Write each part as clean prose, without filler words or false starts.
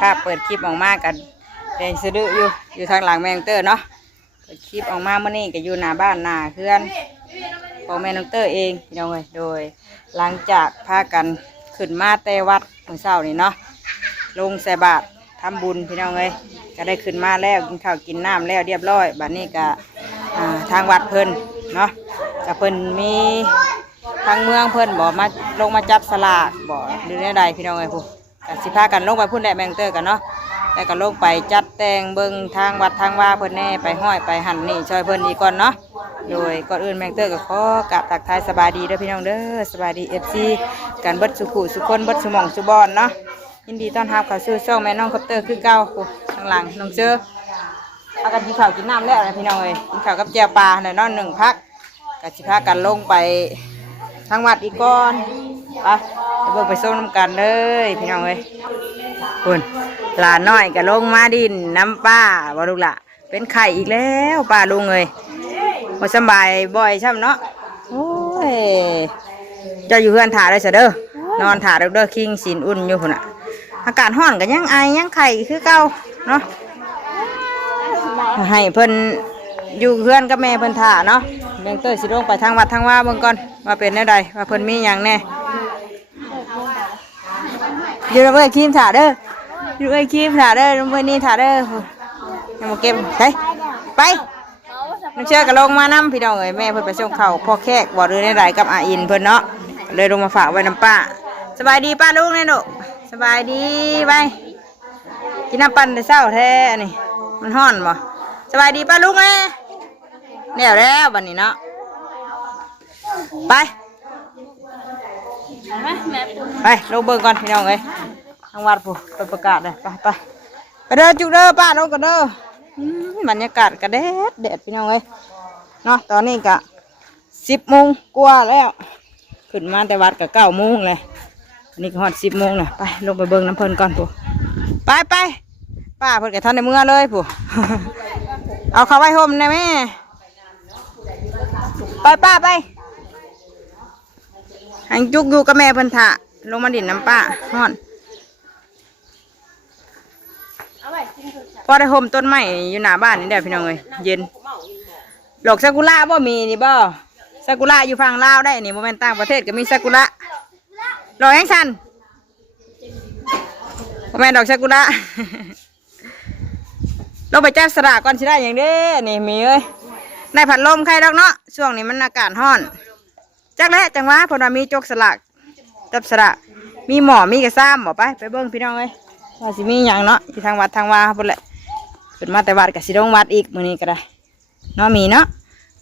ภาพเปิดคลิปออกมากันแดงสะดืออยู่ทางหลังแมงเตอร์เนาะเปิดคลิปออกมาเมื่อนี้ก็อยู่หน้าบ้านหน้าเพื่อนพ่อแม่น้องเตอร์เองพี่น้องเลยโดยหลังจากพากันขึ้นมาแต่วัดเมื่อเช้านี่เนาะลงใส่บาตรทำบุญพี่น้องเลยก็ได้ขึ้นมาแล้วกินข้าวกินน้ำแล้วเรียบร้อยบัดนี้ก็ทางวัดเพิ่นเนาะกับเพิ่นมีทางเมืองเพิ่นบอกมาลงมาจับสลากบอกหรือใดพี่น้องเลยผู้กับสิพากันลงไปพุ่นแดดแมงเตอร์กันเนาะแต่ก็ลงไปจัดแต่งเบิ่งทางวัดทางว่าเพิ่นแน่ไปห้อยไปหั่นนี่ช่วยเพิ่นอีกก่อนเนาะโดยก่อนอื่นแมงเตอร์ก็ขอกราบทักทายสบายดีเด้อพี่น้องเด้อสบายดีFCกันเบิดสุขุสุคนเบิดสมองสุบอนเนาะยินดีต้อนรับเข้าสู่ช่องแม่น้องคอปเตอร์คือเก่าข้างหลังน้องเจอเอากันกินข้าวกินน้ำแล้วนะพี่น้องเอ้ยกินข้าวกับแจ่วปลาหน่อยนอนหนึ่งพักก็สิพากันลงไปทางวัดอีกก่อนไปเบิ่งไปส่งน้ำกันเลยพี่น้องเอ้ยคุณหลานน้อยก็ลงมาดินน้ำป้าบ่ลูกละเป็นไข่อีกแล้วป้าลุงเอ้ยบ่สบายบ่อยช่ำเนาะโอ้ยเจ้าอยู่เพื่อนถ่าได้เสด้อนอนถ่าเด้อคิงสินอุ่นอยู่พุ่นน่ะอากาศร้อนกันยังไอยังไข่คือเก่าเนาะให้เพิ่นอยู่เพื่อนกับแม่เพิ่นถ่าเนาะเลี้ยงเต้ยสิลงไปทางวัดทางว่าเบิ่งก่อนว่าเป็นแนวใดว่าเพิ่นมีหยังแน่อยู่เอ้ยคีมถ่าเด้ออยู่เอ้ยคีมถ่าเด้อลงไปนี่ถ่าเด้อยังบ่เก็บไปน้องเชื่อก็ลงมานำพี่น้องเอ้ยแม่เพิ่นไปส่งข้าวพ่อแขกบ่หรือแนวใดกับอาอินเพิ่นเนาะเลยลงมาฝากไว้น้ำป้าสบายดีป้าลุงแน่ลูกสบายดีไปกินน้ำปั่นแต่เช้าแท้นี่มันร้อนบ่สบายดีป้าลุงแน่แล้วบัดนี้เนาะไปลงเบิ่งก่อนพี่น้องเอ้ยทางวัดผู้ไปประกาศเลยไปเด้อจุกเด้อป้าลงกันเด้อบรรยากาศกระแดดพี่น้องเอ้ยเนาะตอนนี้กะ10 โมงกว่าแล้วขึ้นมาแต่วัดกะ9 โมงเลยนี่ก็ฮอด10 โมงเลยไปลงไปเบิ่งน้ำเพิ่นก่อนผู้ไปป้าเพิ่นก็ทันในเมื่อเลยผู้ เอาเข้าไว้ห่มนะแม่ไปหังจุกอยู่กับแม่เพิ่นถ่าลงมาดินน้ำป้าฮ้อนพอได้ห่มต้นไม้อยู่หน้าบ้านนี่แหละพี่น้องเอ้ยเย็นดอกซากุระบ่มีนี่บ่ซากุระอยู่ฝั่งลาวได้นี่โมเมนต์ต่างประเทศก็มีซากุระดอกแห้งชันโมเมนต์ดอกซากุระลงไปจับสระก่อนสิได้อย่างเด้นี่มีเอ้ยในผัดลมใครดอกเนาะช่วงนี้มันอากาศร้อนจักแล้วจังหวะพอเรามีจกสลักจับสระมีหมอมีกระซ้ำบอกไปเบิ้งพี่น้องเลยว่าสิมีอย่างเนาะที่ทางวัดทางว่าพุ่นแหละขึ้นมาแต่วัดกับสิลงวัดอีกมื้อนี้ก็ได้เนาะมีเนาะ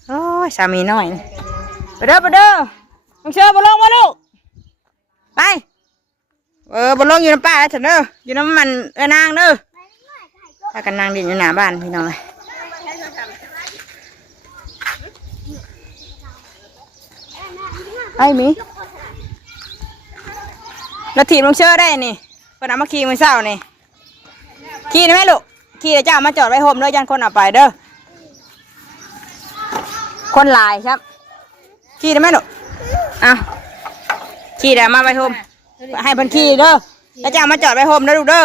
โอ้ยสามีน้อยไปเด้อน้องเชื่อบ่ลงมาลูกไปบ่ลงอยู่น้ำป้าแล้วเถอะเด้ออยู่น้ำมันนางเด้อถ้ากันนางดินอยู่หน้าบ้านพี่น้องเลยไอ้มีเราถีบลงเชื่อได้นี่เพิ่นเอามาขี่มือเศร้านี่ขี่ได้ไหมลูกขี่เดี๋ยวเจ้ามาจอดไว้โฮมเด้อยันคนเอาไปเด้อคนลายครับขี่ได้ไหมลูกเอาขี่เดี๋ยวมาไว้โฮมให้เพิ่นขี่เด้อแล้วเจ้ามาจอดไว้โฮมเด้อลูกเด้อ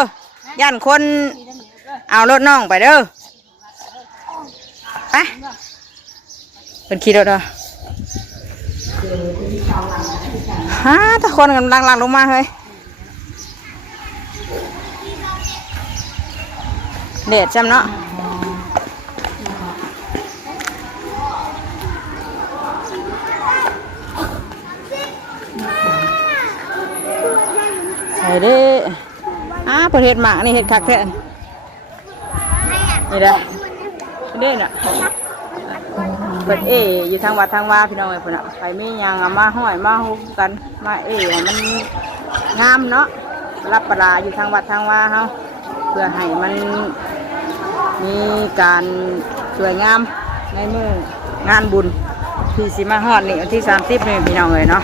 ยันคนเอารถน้องไปเด้อไปเพิ่นขี่รถเด้อถ้าคนกำลังหลังลงมาเฮ้ยเด็ดจำเนาะใส่เด้ประเทศหมากนี่เห็ดคักแท้นี่แหละเด้น่ะเปิดอยู่ทางวัดทางว่าพี่น้องไอ้พุ่นอ่ะไปมีอย่างมาห้อยมาหุบกันมามันงามเนาะรับประดาอยู่ทางวัดทางว่าเฮาเพื่อให้มันมีการสวยงามในมืองานบุญที่สิมาฮอดนี่วันที่30นี่พี่น้องเลยเนาะ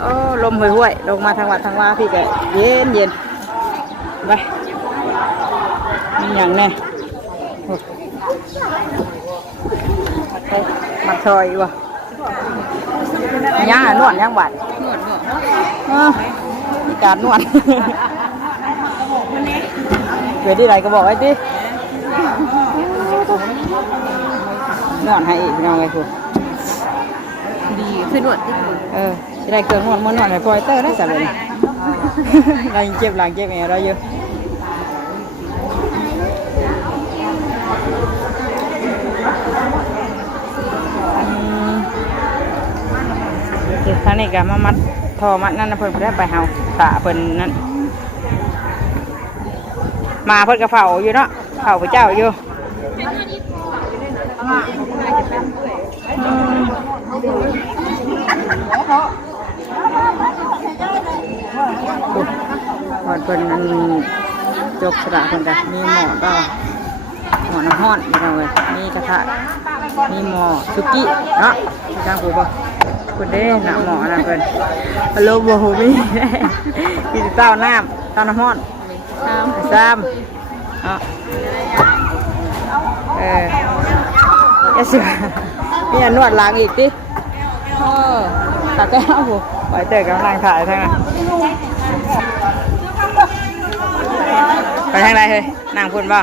โอ้ลมห่วยๆลงมาทางวัดทางว่าพี่แกเย็นไปมีอย่างแน่มาซอยวะย่างนวดย่างบาดมีการนวด เวทีไรก็บอกไอ้ดินอนให้อีกพี่น้องไงคุณดีขึ้นหนวดที่คุณ จะได้เกินหมดมันนอนให้พอยเตอร์ได้สักเลยเรายังเจ็บหลังเจ็บเองเราเยอะทางนี้ก็มามัดทอมัดนั่นนะเพิ่นได้ไปเฮาขาเพิ่นนั่นมาเพิ่นกระเฝ้าอยู่เนาะเฝ้าพระเจ้าอยู่เพิ่นจกสระเพิ่นก็มีหม้อก็หม้อน้ำร้อนนี่เราเลยมีกระทะมีหม้อสุกี้เนาะทางกูบ่คุณเด้หน้าหม้อนะเพิ่นฮัลโหลบ่ฮู้มีมีเต้าน้ำเต้าน้ำร้อนซ้ำเนาะอย่าสิมีอันนวดล้างอีกติตาแก้วผู้ปล่อยเตยกำลังถ่ายทางนั้นไปทางไหนเฮ้ยนั่งพูดบ่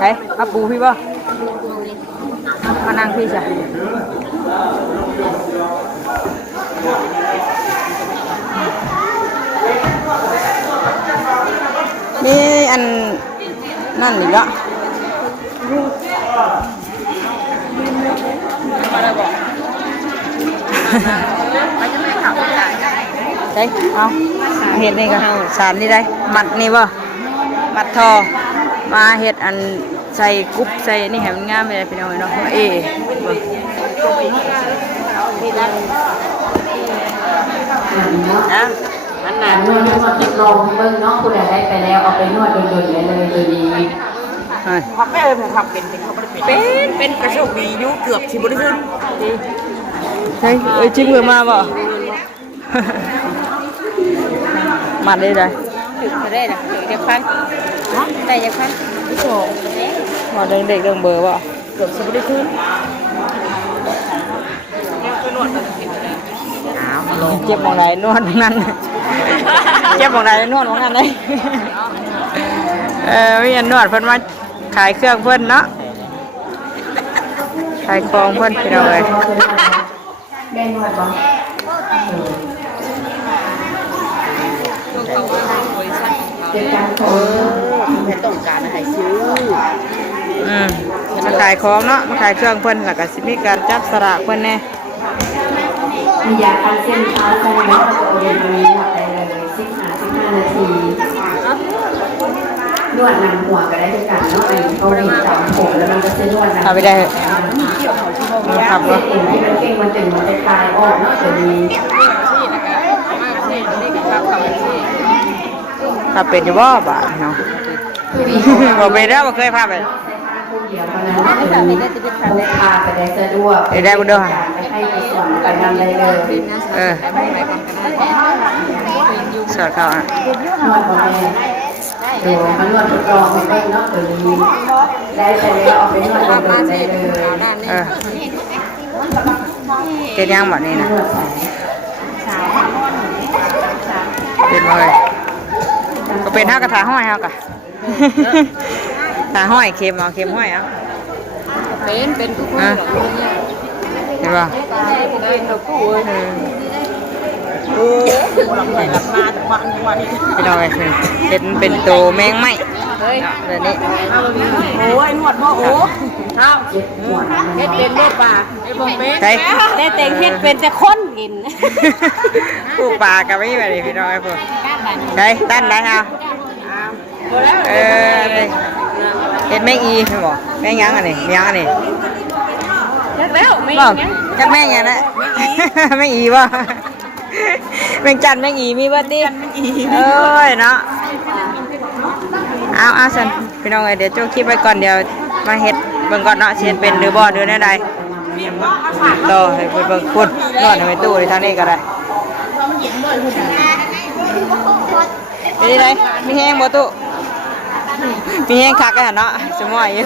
เฮ้ยมาปูพี่บ่มานั่งพี่จ้ะนี่อันนั่นอีกแล้วได้เอาเห็ดนี่ก็สารนี่ได้มัดนี่บ่มัดทอมาเห็ดอันใส่กุ๊บใส่นี่ให้มันงามไปเลยพี่น้องเนาะนะมันหนานวดมาติดลงเบิ้งเนาะคุณได้ไปแล้วเอาไปนวดโดนๆเลยเลยดีขับไม่เลยผมขับเป็นเขาเป็นกระโชกดียุเกือบสิบริสุทธิ์ใช่จริงเหรอมาบ่มาได้เลยถึงมาได้เลยเด็กพันได้เด็กพันพี่โฉมมาเด็กเบอร์บ่เกือบสิบริสุทธิ์เจ็บมองไหนนวดนั่นเจ็บมองไหนนวดมองนั่นเลยวิญญาณนวดเพิ่นมาขายเครื่องเพิ่นเนาะขายของเพิ่นไปเลยได้นวดบ่ไม่ต้องการให้ซื้อมาขายของเนาะมาขายเครื่องเพิ่นแล้วก็สิมีการจับสลากเพิ่นแน่มียาการเส้นเท้าใช่ไหมตัวเย็นนี้หมดไปเลย15 นาทีนวดนำหัวก็ได้ด้วยกันเนาะอันนี้เขาเรียกจับผมแล้วมันก็จะนวดนำทำไม่ได้ทำว่าที่มันเก่งมันจะคลายออกเนาะตัวนี้ถ้าเป็นอยู่บ่บ่เนาะบ่เป็นแล้วบ่เคยพาไปเดี๋ยววันนั้นพาไปได้สะดวกได้บ่เด้อไปให้ไปสอนไปนำได้เลยสอนเขาอ่ะนวดของแม่ดูมันนวดทดลองไม่ได้เนาะตัวนี้ได้ไปแล้วเอาไปนวดได้เลยเป็นยังแบบนี้นะเป็นเลยก็เป็นห้ากระถาห้อยเอากะถาห้อยเค็มเอาเค็มห้อยเอาเป็นทุกคนเห็นป่ะพี่น้องเป็นตัวแมงไหมแบบนี้โอ้ยหนวดพ่อโอ้ข้าวเฮ็ดเป็นเลือดปลาไอ้บงเป๊ะได้แต่งเฮ็ดเป็นแต่คนกินผู้ปลากับไม่แบบนี้พี่น้องไอ้พวกได้ตั้นได้ฮะเฮ็ดแมงอีพี่บอกแมงยังอันนี้ยังอันนี้แล้วไม่จักแมงยังนะแมงอีบ่แมงจันแมงอีมีบ่ติเอ้ยเนาะเอาสันพี่น้องเดี๋ยวโจ้คลิปไว้ก่อนเดี๋ยวมาเฮ็ดเบิ่งก่อนเนาะเชียนเป็นหรือบ่หรือแนวใดต่อให้เพิ่นเบิ่งพุ่นนอนให้ตู้ทางนี้ก็ได้เป็นไงมีแห้งบ่ตู้มีแห้งคักกันเนาะสมอยอยู่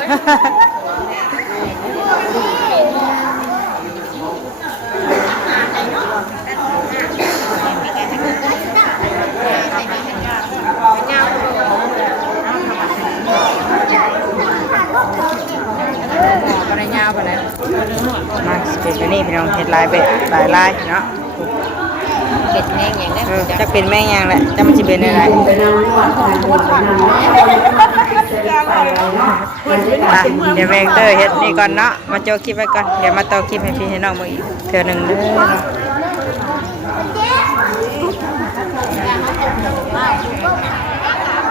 เห็ดอันนี้พี่น้องเห็ดลายแบบหลายลายเนาะ เห็ดแมงอย่างนั้น จะเป็นแม่งยังแหละจะมันจะเป็นอะไร ไปนำนวดทางนวดนำเดี๋ยวแมงเตอร์เห็ดนี่ก่อนเนาะมาโจคลิปไว้ก่อนเดี๋ยวมาต่อคลิปให้พี่ให้น้องมาอีกเทื่อหนึ่งเด้อ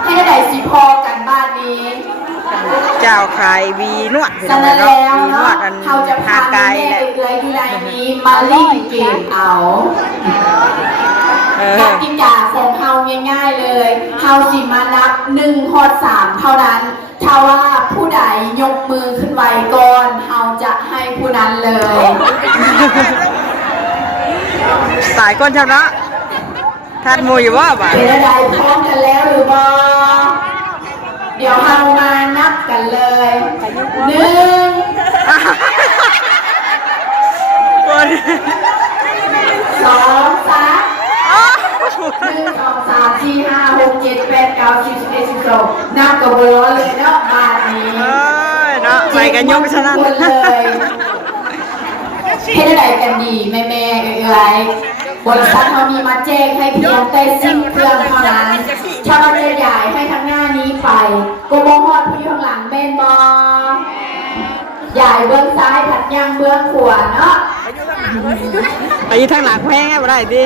ให้ได้สิพอกันบ้านนี้ เจ้าขายวีนวดพี่ ฉะ น้อง นั้น เนาะ แล้ว วีนว เนาะ ดอัน เขาจะ หา พาก าย แม่ แหละ เอื้อยที่ไรนี้มาเล่นเกมเอา กติกาของเฮาง่ายๆเลยเฮาสิมานับ1 ฮอด 3เท่านั้นถ้าว่าผู้ใดยกมือขึ้นไวก่อนเฮาจะให้ผู้นั้นเลย สายก้นเจ้าเนาะทานหมูอยู่ว่าบ่า เป็นอะไรพร้อมกันแล้วหรือบ่เดี๋ยวเฮามานับกันเลย1 คน 2 3 1 2 3 4 5 6 7 8 9 10 11 12นับกับบัวเลยเนาะบ้านนี้ เอ้ยเนาะไปกันยกฉะนั้น คนเลยให้ได้กันดีแม่ๆเอ้ยบริษัทเขามีมาแจ้งให้เพียงแต่สิ้นเครื่องเท่านั้นถ้าเราจะย้ายให้ทางหน้านี้ไปก็บ่ฮอดพี่ข้างหลังแม่นบ่ย้ายเบื้องซ้ายถัดย่างเบื้องขวาเนาะ ไปอยู่ทางหลังแพงไงบ่ได้ดิ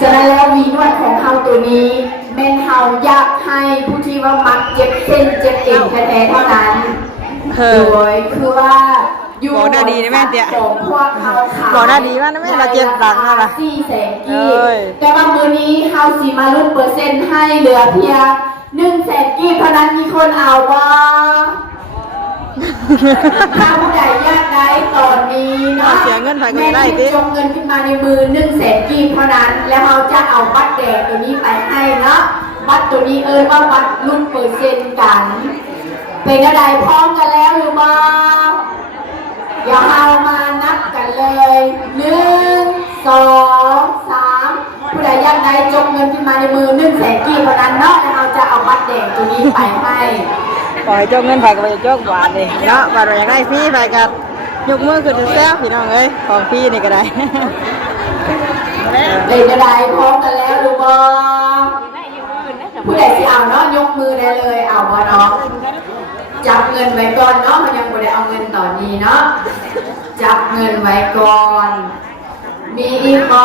ฉะนั้นแล้ววีนวดของเฮาตัวนี้แม่นเฮาอยากให้ผู้ที่ว่ามักเจ็บเส้นเจ็บเอ็นแท้ๆเท่านั้นโดยคือว่าอยู่ บอกได้ดีนะแม่เตี้ย ของพวกเขาขาย บอกได้ดีมากนะแม่เราเจ็บหลังอะล่ะ 400,000 เอ้ กีบ ย แต่ว่ามื้อนี้เฮาสิมาลดเปอร์เซ็นต์ให้เหลือเพียง100,000 กีบเท่านั้นมีคนเอาบ่ถ้าผู้ใดอยากได้ตอนนี้เนาะ เสียเงินไปก็ไม่ได้ดิ แม่จงเงินขึ้นมาในมือ100,000 กีบเท่านั้น แล้วเราจะเอาบัตรแดงตัวนี้ไปให้เนาะบัตรตัวนี้ว่าบัตรรุ่นเปอร์เซ็นต์กัน เป็นอะไรพร้อมกันแล้วหรือเปล่าอย่าเอามานับกันเลย1 2 3ผู้ใดอยากได้จงเงินขึ้นมาในมือ100,000 กีบเท่านั้นเนาะแล้วเราจะเอาบัตรแดงตัวนี้ไปให้ ปล่อยโจกเงินไปก็ไปโจกบาทเลยเนาะบาทอยากได้ฟรีไปกันยกมือขึ้นแซ่พี่น้องเอ้ยของฟรีนี่ก็ได้ เป็นอะไรพร้อมกันแล้วหรือเปล่าผู้ใดสิเอาเนาะยกมือได้เลยเอาบ่เนาะจับเงินไว้ก่อนเนาะมันยังไม่ได้เอาเงินตอนนี้เนาะจับเงินไว้ก่อน มีอีกบ่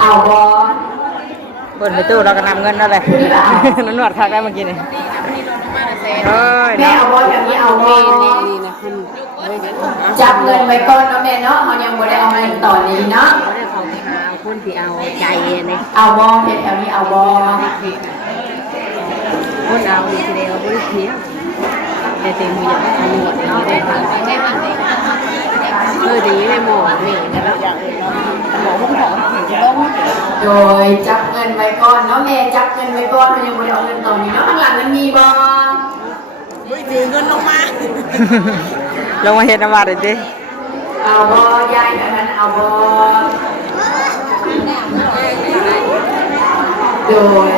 เอาบอล บนไปตู้เราก็นำเงินนั่นแหละ นนวดคักได้เมื่อกี้นี่เฮ้ย แม่เอาบอลอย่างนี้เอาบอลจับเงินไว้ก่อนเนาะแม่เนาะมันยังไม่ได้เอาเงินตอนนี้เนาะ คนที่เอาใจเนี่ย เอาบอลแถวนี้เอาบอล คนเอาทีเดียวบริเทียแต่เต็มมืออย่างอันนี้เอาได้ทำได้ทำดีให้หมอมีกันแล้วหมอพุ่งของถึงจะต้อง โดยจับเงินไว้ก่อนเนาะแม่จับเงินไว้ก่อนมันยังไม่ได้เอาเงินตอนนี้เนาะข้างหลังมันมีบอล ถือเงินลงมา ลงมาเห็นน้ำบาดเลยดิ เอาบอลยายแบบนั้นเอาบอลโดย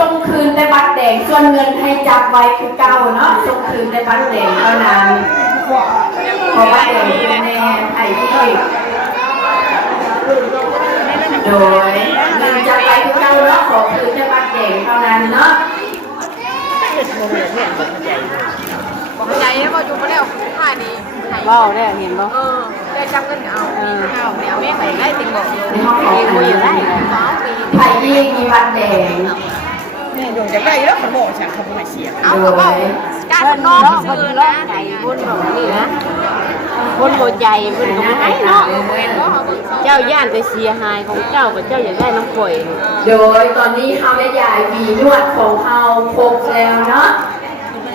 ต้องคืนได้บัตรแดงส่วนเงินให้จับไว้คือเก่าเนาะต้องคืนได้บัตรแดงเท่านั้นเพราะว่าแดงคือแน่ไอ้ที่โดยเงินจับไว้คือเก่าเนาะขอคืนได้บัตรแดงเท่านั้นเนาะ บอกใจแล้วพออยู่มาแล้วถ่ายนี่ เล่าได้เห็นป่ะ ได้จับกันเอาเอาเดี๋ยวแม่ไข่ได้ติงบอกอยู่ ในห้องของ คุยอยู่ได้ ไผ่ยี่มีบัตรแดง นี่ดวงจะได้แล้วเขาบอกฉันเขาบอกเสียเอา โด เขาบอก ย การนอกคนละใจบุญบอกนี่นะคนโบใจบุญของไอ้เนาะเจ้าย่านไปเสียหายของเจ้ากับเจ้าอยากได้น้ำข่อย โดยตอนนี้เขาได้ย้ายวีนวดของเขาครบแล้วเนาะ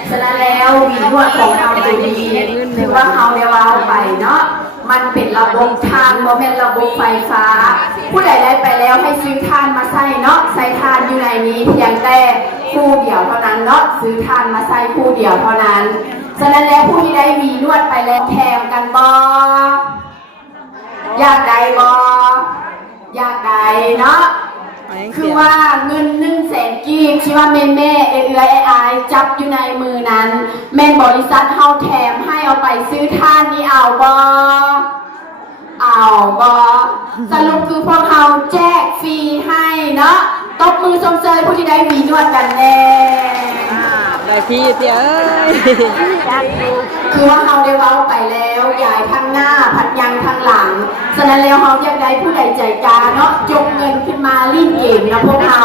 ฉะนั้นแล้ววีนวดของเราตัวนี้คือว่าเขาได้ว่าไปเนาะมันเป็นระบบทางโมเมนต์ระบบไฟฟ้า ผู้ใดได้ไปแล้วให้ซื้อทานมาใส่เนาะใส่ทานอยู่ในนี้เพียงแต่คู่เดียวเท่านั้นเนาะซื้อทานมาใส่คู่เดียวเท่านั้นฉะนั้นแล้วผู้ที่ได้วีนวดไปแล้วแถมกันบออยากได้บอยากได้เนาะคือว่าเงิน100,000 กีบ ที่ว่าแม่เอื้อยอายจับอยู่ในมือนั้นแม่นบริษัทเฮาแถมให้เอาไปซื้อท่านนี่เอาบ่สรุปคือพวกเราแจกฟรีให้เนาะตบมือชมเชยผู้ที่ได้หวีนวดกันแน่ ได้พี่เตี้ยเอ้ย คือว่าเราได้เว้าไปแล้วยายทางหน้าผัดยังทางหลังฉะนั้นแล้วเราอยากได้ผู้ใดใจกล้าเนาะจกเงินขึ้นมาลิ้นเก่งนะพวกเรา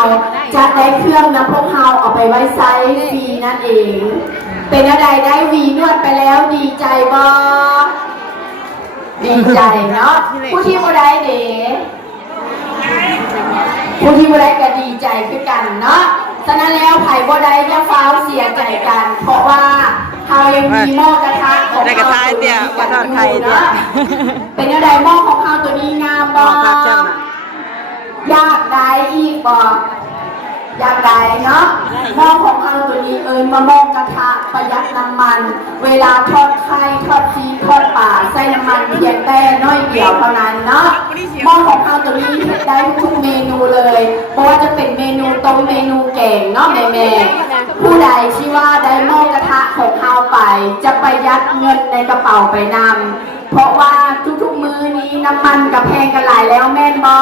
จะได้เครื่องนะพวกเราเอาไปไว้ใช้ฟรีนั่นเอง เป็นอะไรได้หวีนวดไปแล้วดีใจบ่ดีใจเนาะผู้ที่บ่ได้เด้ผู้ที่บ่ได้ก็ดีใจคือกันเนาะฉะนั้นแล้วไผ่บ่ได้อย่าฟ้าวเสียใจกัน เพราะว่าเรายังมีหม้อกระทะของ ได้กระทะเตี้ยกระทะไข่เตี้ย เป็นอะไรหม้อของเราตัวนี้งามบ่อยากได้อีกบ่อยากได้เนาะหม้อของเราตัวนี้มาหม้อกระทะประหยัดน้ำมัน เวลาทอดไข่ทอดซีทอดป่าใส่น้ำมันเพียงแต่น้อยเดียวเท่านั้นเนาะหม้อของเราตัวนี้ได้ทุกเมนูเลยเพราะว่าจะเป็นเมนูต้มเมนูแกงเนาะแม่ผู้ใดที่ว่าได้หม้อกระทะของเราไปจะประหยัดเงินในกระเป๋าไปนำเพราะว่าทุกๆมื้อนี้น้ำมันกับแพงกันหลายแล้วแม่นบ่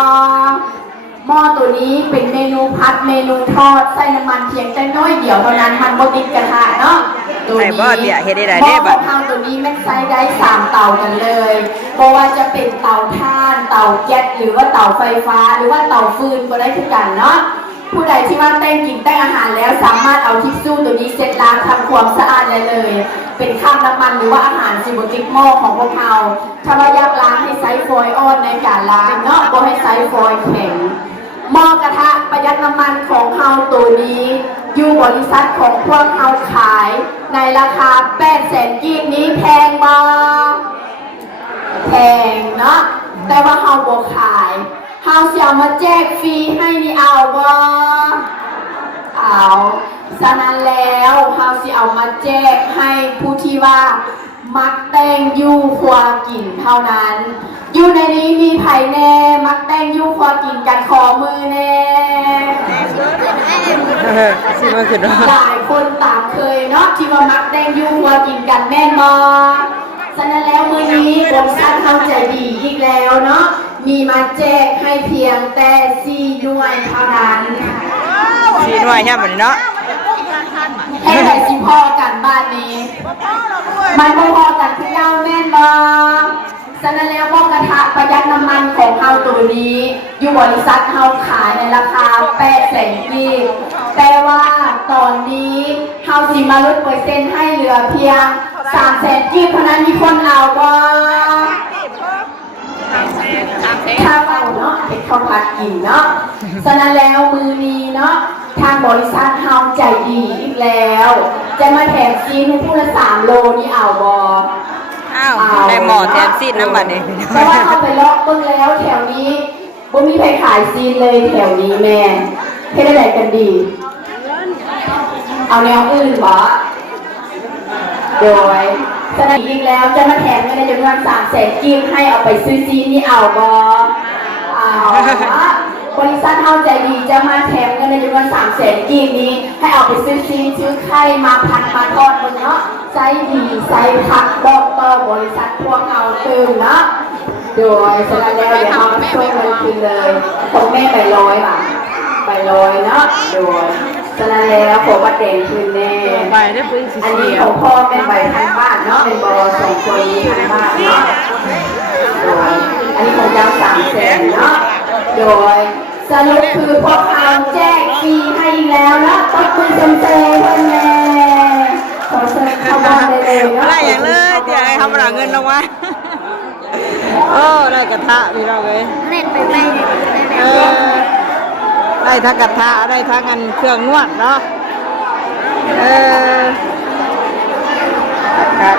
หม้อตัวนี้เป็นเมนูพัดเมนูทอดใส่น้ำมันเพียงแต่น้อยเดียวเท่านั้นมันบ่ติดกระทะเนาะตัวนี้หม้อของเราตัวนี้แม่นใช้ได้3เตากันเลยเพราะว่าจะเป็นเตาถ่านเตาแก๊สหรือว่าเตาไฟฟ้าหรือว่าเตาฟืนก็ได้ทุกกันเนาะผู้ใดที่ว่าแต่งกินแต่งอาหารแล้วสามารถเอาทิชชู่ตัวนี้เช็ดล้างทำความสะอาดได้เลยเป็นคราบน้ำมันหรือว่าอาหารสิบติกหม้อของพวกเราถ้าว่าอยากล้างให้ใช้ฟอยล์ออนในการล้างเนาะบ่ให้ใช้ฟอยล์แข็งหม้อกระทะประหยัดน้ำมันของเราตัวนี้อยู่บริษัทของพวกเราขายในราคา800,000 กีบนี้แพงบ่แพงเนาะแต่ว่าเราบ่ขายเราเสียมาแจกฟรีให้นี่เอาบ่เอาฉะนั้นแล้วเราสิเอามาแจกให้ผู้ที่ว่ามักแต่งอยู่ครัวกินเท่านั้นอยู่ในนี้มีไผ่แน่มักแต่งอยู่ครัวกินกันขอมือแน่สิมาขึ้นหลายคนตามเคยเนาะที่ว่ามักแต่งอยู่ครัวกินกันแม่นบ่ฉะนั้นแล้วมื้อนี้บริษัทเราใจดีอีกแล้วเนาะมีมาแจกให้เพียงแต่4 หน่วยเท่านั้น4 หน่วยใช่ไหมเนาะให้ไหนสิพ่อกันบ้านนี้มันพอกันที่เราแม่นบ่ฉะนั้นแล้วหม้อกระทะประหยัดน้ำมันของเราตัวนี้อยู่บริษัทเราขายในราคา800,000 กีบแต่ว่าตอนนี้เราสิมาลดเปอร์เซ็นต์ให้เหลือเพียง300,000 กีบเท่านั้นมีคนเอาบ่ถ้าว่าเนาะเป็นข้าวผัดกินเนาะฉะนั้นแล้วมือนี้เนาะทางบริษัทเฮาใจดีอีกแล้วจะมาแถมซีนให้ผู้ละ3 โลนี่เอาบ่อ้าวได้หมอแถมซีนน้ำบัดนี่เพราะว่าเขาไปเลาะเบิ่งแล้วแถวนี้บ่มีใครขายซีนเลยแถวนี้แม่เฮ็ดได้กันดีเอาแนวอื่นบ่โดยฉะนั้นอีกแล้วจะมาแถมเงินในจำนวน300,000 กีบให้เอาไปซื้อซีนนี่เอาบ่เอาบริษัทเฮาใจดีจะมาแถมเงินในจำนวน300,000 กีบนี้ให้เอาไปซื้อซีนซื้อไข่มาพันมาทอดบนเนาะใจดีใจพักบอกต่อบริษัทพวกเราตื่นเนาะโดยฉะนั้นแล้วเดี๋ยวเราช่วยเงินคืนเลยของแม่ไป100 บาทไป100เนาะโดยฉะนั้นแล้วผมว่าเด่นคืนแน่อันนี้ของพ่อแม่ใบทางบ้านเนาะเป็นบอ2 คนทางบ้านเนาะโดยอันนี้ของเจ้า300,000เนาะโดยสรุปคือพวกเราแจกฟรีให้แล้วนะต้องคุณจำเจเพื่อนแม่ขอเชิญเข้าบ้านเลยเนาะอะไรอย่างเลยเดี๋ยวให้ทำหลังเงินลงมาโอ้ได้กระทะพี่เราเลยเล่นไปไหมได้ทั้งกระทะได้ทั้งอันเครื่องนวดเนาะครับ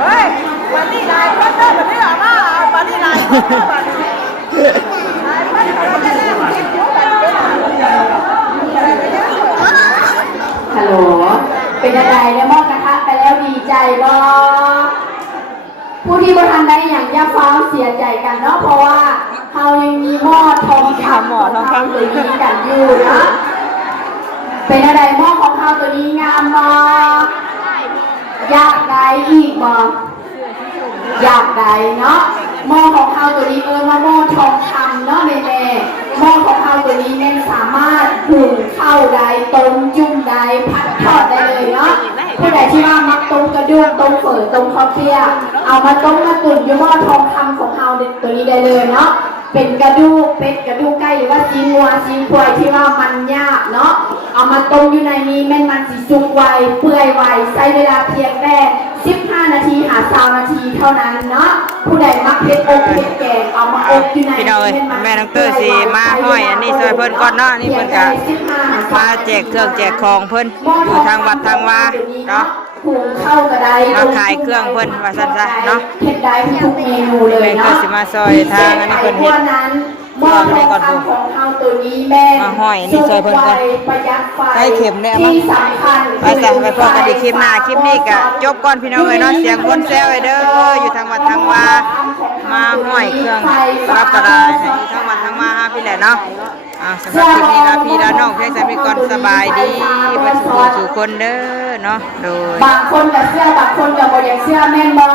เฮ้ยปาร์ตี้ไลน์ก็เติมแบบนี้หรอมาปาร์ตี้ไลน์ฮัลโหลเป็นอะไรเนี่ยหม้อกระทะไปแล้วดีใจบ่ผู้ที่บ่ทันได้อย่างย่าฟ้าเสียใจกันเนาะเพราะว่าเฮ เขายังมีหม้อทองคำของเขาตัวนี้กันอยู่นะเป็นอะไรหม้อของเขาตัวนี้งามมากอยากได้อีกบ่อยากได้เนาะหม้อของเขาตัวนี้ว่าหม้อทองคำเนาะแม่หม้อของเขาตัวนี้แม่สามารถหุงข้าวได้ต้มจุ่มได้ผัดทอดได้เลยเนาะผู้ใดที่ว่ามักต้มกระดูกต้มเฝอต้มข้าวเปียกเอามาต้มมาตุ๋นอยู่หม้อทองคำของเขาตัวนี้ได้เลยเนาะเป็นกระดูกเป็ดกระดูกไก่หรือว่าซีงัวซีควายที่ว่ามันยากเนาะเอามาต้มอยู่ในนี้แม่นมันสิสุกไวเปื่อยไวใช้เวลาเพียงแค่15 นาทีหา20 นาทีเท่านั้นเนาะผู้ใดมักเผ็ดอกเผ็ดแกงเอามาอบอยู่ใน พี่น้องเอ้ยแม่น้องเตอร์สิมาห้อยอันนี้ซอยเพิ่นก่อนเนาะนี่เพิ่นก็มาแจกเครื่องแจกของเพิ่นอยู่ทางวัดทางวาเนาะ หุงข้าวก็ได้ มาขายเครื่องเพิ่นว่าซั่นซะเนาะ เฮ็ดได้ทุกเมนูเลย แม่ก็ เนาะ สิมาซอยทางอันนี้เพิ่นเฮ็ด หม้อทองคำของเราตัวนี้แม่ มาห้อยอันนี้ซอยเพิ่นก่อน ประหยัดไฟ ใช้เข็มเนี่ยมั้ง ที่สำคัญ ไปจ้ะไปพบกันอีกคลิปหน้าคลิปนี้ก็จบก่อนพี่น้องเอ้ยเนาะเสียงคนแซวไว้เด้ออยู่ทางวัดทางวามาห้อยเครื่องรับประทานอยู่ทางวัดทางวาหาพี่แหละเนาะสำหรับคลิปนี้ลาพี่ลาน้องเพียงแต่มีก่อนสบายดีเบ่สู่คนเด้อเนาะโดย บางคนกับเสื้อบางคนกับบ่อยากเสื้อแม่นบ่